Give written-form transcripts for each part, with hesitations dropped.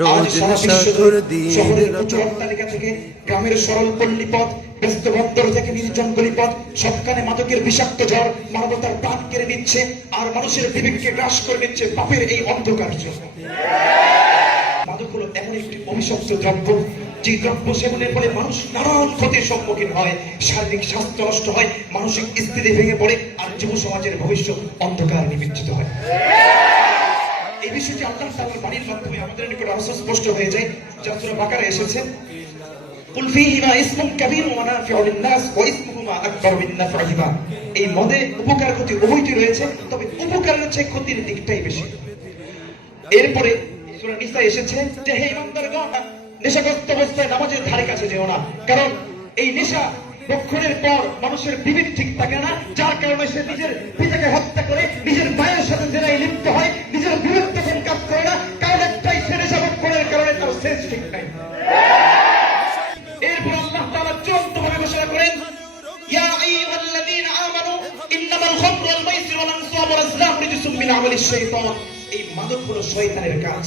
রোজ নেশাখোর দিনের অট্টালিকা থেকে গ্রামের সরল পল্লী পথ, ব্যস্ত বন্দর থেকে নির্জন গলিপথ, সবখানে মাদকের বিষাক্ত ঝড় মানবতার প্রাণ কেড়ে নিচ্ছে আর মানুষের বিবেককে গ্রাস করে নিচ্ছে পাপের এই অন্ধকার যুগ। মাদক হলো এমন একটি অভিশপ্ত দ্রব্য, যে দ্রব্য সেবনের ফলে মানুষ নানান ক্ষতির সম্মুখীন হয়, শারীরিক স্বাস্থ্য নষ্ট হয়, মানসিক স্থিতি ভেঙে পড়ে, আর যুব সমাজের ভবিষ্যৎ অন্ধকার নিমজ্জিত হয়। এই বিষয়টি আল্লাহ তাআলার বাণীর মাধ্যমে আমাদের নিকট স্পষ্ট হয়ে যায়, যা সূরা বাকারা এসেছে, কুল ফীহিমা ইসমুন কাবীর ওয়া মানাফিউ লিন-নাস ওয়া ইসমুহুমা আকবারু মিন নাফইহিমা। এই মদে উপকার ক্ষতি উভয়টি রয়েছে, তবে উপকারের চেয়ে ক্ষতির দিকটাই বেশি। এরপরে সূরা নিসা এসেছে যে হে ইমানদারগণ, নেশাগ্রস্ত অবস্থায় নামাজের ধারে কাছে যেও না, কারণ এই নেশা বক্ষণের পর মানুষের বিবেক ঠিক থাকে না, যার কারণে সে নিজের পিতাকে হত্যা করে, নিজের মায়ের সাথে জেনায় লিপ্ত হয়, নিজের বিবেক তখন কাজ করে না, কারণ একটাই, সে নেশা বক্ষণের কারণে তার সেন্স ঠিক নাই। এরপর আল্লাহ তাআলা চূড়ান্তভাবে ঘোষণা করেন, ইয়া আইয়ুহাল্লাযীনা আমানু ইন্নামাল খামরু ওয়াল মাইসিরু ওয়াল আনসাবু ওয়াল আজলামু রিজসুম মিন আমালিশ শাইতান। এই মাদক হলো শয়তানের কাজ,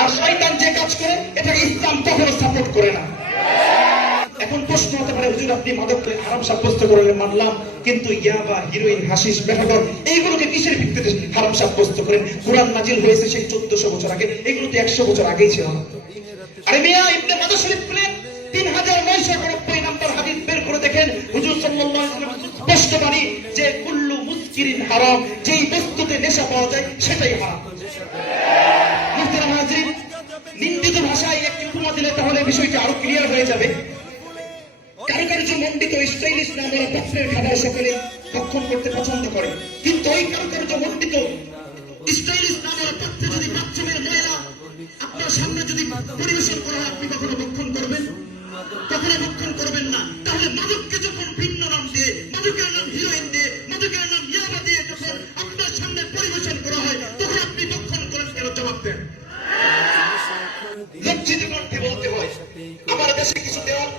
আর শয়তান যে কাজ করে এটাকে ইসলাম কখনো সাপোর্ট করে না। এখন প্রশ্ন হতে পারে, হুজুর আপনি মাদককে হারাম সাব্যস্ত করলেন মানলাম, কিন্তু ইয়াবা, হিরোইন, হাশিশ, মেথাডন এইগুলোকে কিসের ভিত্তিতে হারাম সাব্যস্ত করেন? কুরআন নাজিল হয়েছে সেই 1400 বছর আগে, এগুলো তো 100 বছর আগেই ছিল না। আরে মিয়া, ইবনে মাজাহ শরীফ খুলেন, 3999 নম্বর হাদিস বের করে দেখেন, হুজুর সাল্লাল্লাহু আলাইহি ওয়াসাল্লাম স্পষ্ট বাণী যে কুল্লু মুসকিরিন হারাম, যেই বস্তুতে নেশা পাওয়া যায় সেটাই হারাম। মুহতারাম হাজিরিন, নিন্দিত ভাষায় একটি উপমা দিলে তাহলে বিষয়টি আরো ক্লিয়ার হয়ে যাবে। কারুকার্য মণ্ডিত স্টাইলিশ নামের পাত্রের খাবার সকলে ভক্ষণ করতে পছন্দ করে, কিন্তু ওই কারুকার্য মণ্ডিত স্টাইলিশ নামের পাত্রে যদি বাথরুমের ময়লা আপনার সামনে যদি পরিবেশন করা হয়, আপনি কখনো ভক্ষণ করবেন? কখনো ভক্ষণ করবেন না। তাহলে মাদককে যখন ভিন্ন নাম দিয়ে, মাদকের নাম হিরোইন দিয়ে, মাদকের নাম ইয়াবা দিয়ে যখন আপনার সামনে পরিবেশন করা হয়, তখন আপনি ভক্ষণ করেন কেন? জবাব দেন। লজ্জিত কণ্ঠে বলতে হয়, আমার দেশে কিছু দেওয়াল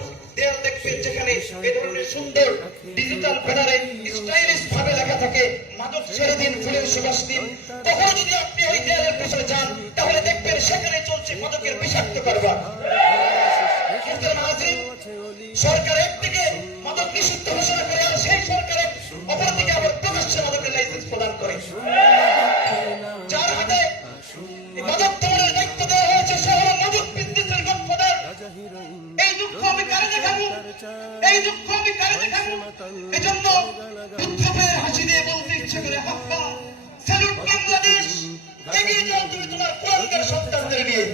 দেখবেন যেখানে এই ধরনের সুন্দর ডিজিটাল ব্যানারে স্টাইলিশ ভাবে লেখা থাকে মাদক ছেড়ে দিন, ফুলের সুবাস দিন। কখনো যদি আপনি ওই দেয়ালের পিছনে যান, তাহলে দেখবেন সেখানে চলছে মাদকের বিষাক্ত কারবার। সরকার একদিকে মাদক নিষিদ্ধ ঘোষণা করে, আর সেই সরকারের অপরদিকে আবার প্রকাশ্যে মাদকের লাইসেন্স প্রদান করে। যার হাতে মাদক দমনের দায়িত্ব দেওয়া হয়েছে সে হলো মাদক বিজনেসের গডফাদার। এই দুঃখ আমি কারে দেখাবো? এই দুঃখ আমি কারে দেখাবো? এজন্য উদ্ধবের হাসি দিয়ে বলতে ইচ্ছে করে, হাব্বা স্যালুট বাংলাদেশ, এগিয়ে যাও তুমি তোমার কুলাঙ্গার সন্তানদের নিয়ে।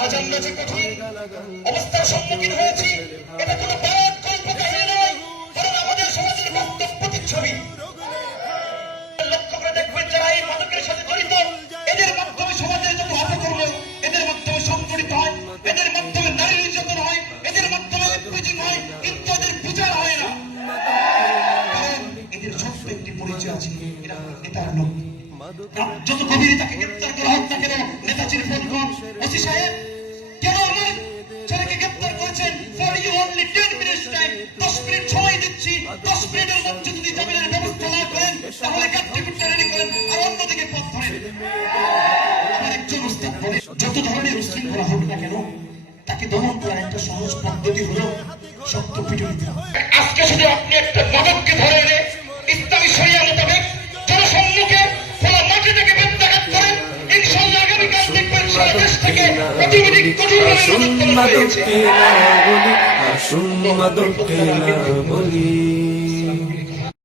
আজ আমরা যে কঠিন অবস্থার সম্মুখীন হয়েছি, এটা কোনো বাদ কল্পকাহিনী নয়, বরং আমাদের সমাজের বাস্তব প্রতিচ্ছবি। লক্ষ্য করে দেখবেন যারা এই মাদকের সাথে জড়িত, এদের মাধ্যমে সমাজের যত অপকর্ম এদের মাধ্যমে সংঘটিত হয়, এদের মাধ্যমে নারী নির্যাতন হয়, এদের মাধ্যমে এফপিজিং হয়, কিন্তু এদের বিচার হয় না। কারণ এদের ছোট্ট একটি পরিচয় আছে, এরা নেতার লোক। যত গভীরে তাকে গ্রেপ্তার করা হোক না কেন, নেতাজির ফোন কর, ওসি সাহেব কেন আমার ছেলেকে গ্রেপ্তার করেছেন? For you only 10 minutes time, 10 minute সময় দিচ্ছি, 10 মিনিটের মধ্যে যদি জামিনের ব্যবস্থা না করেন তাহলে গাড়িটা রেডি করেন আর অন্যদিকে পথ ধরেন। আমার একজন উস্তাদ বলে, যত ধরনের উশৃঙ্খলা হোক না কেন, তাকে দমন করার একটা সহজ পদ্ধতি হলো শক্ত পিটুনি দেওয়া। আজকে শুধু আপনি একটা মাদককে ধরে এনে ইসলামী শরিয়া মোতাবেক জনসম্মুখে খোলা মাঠে থেকে বেত্রাঘাত করেন, ইনশাআল্লাহ আগামীকাল দেখবেন সারা দেশ থেকে প্রতিনিধি কঠোরভাবে মাদককে না বলি, আসুন মাদককে না বলি।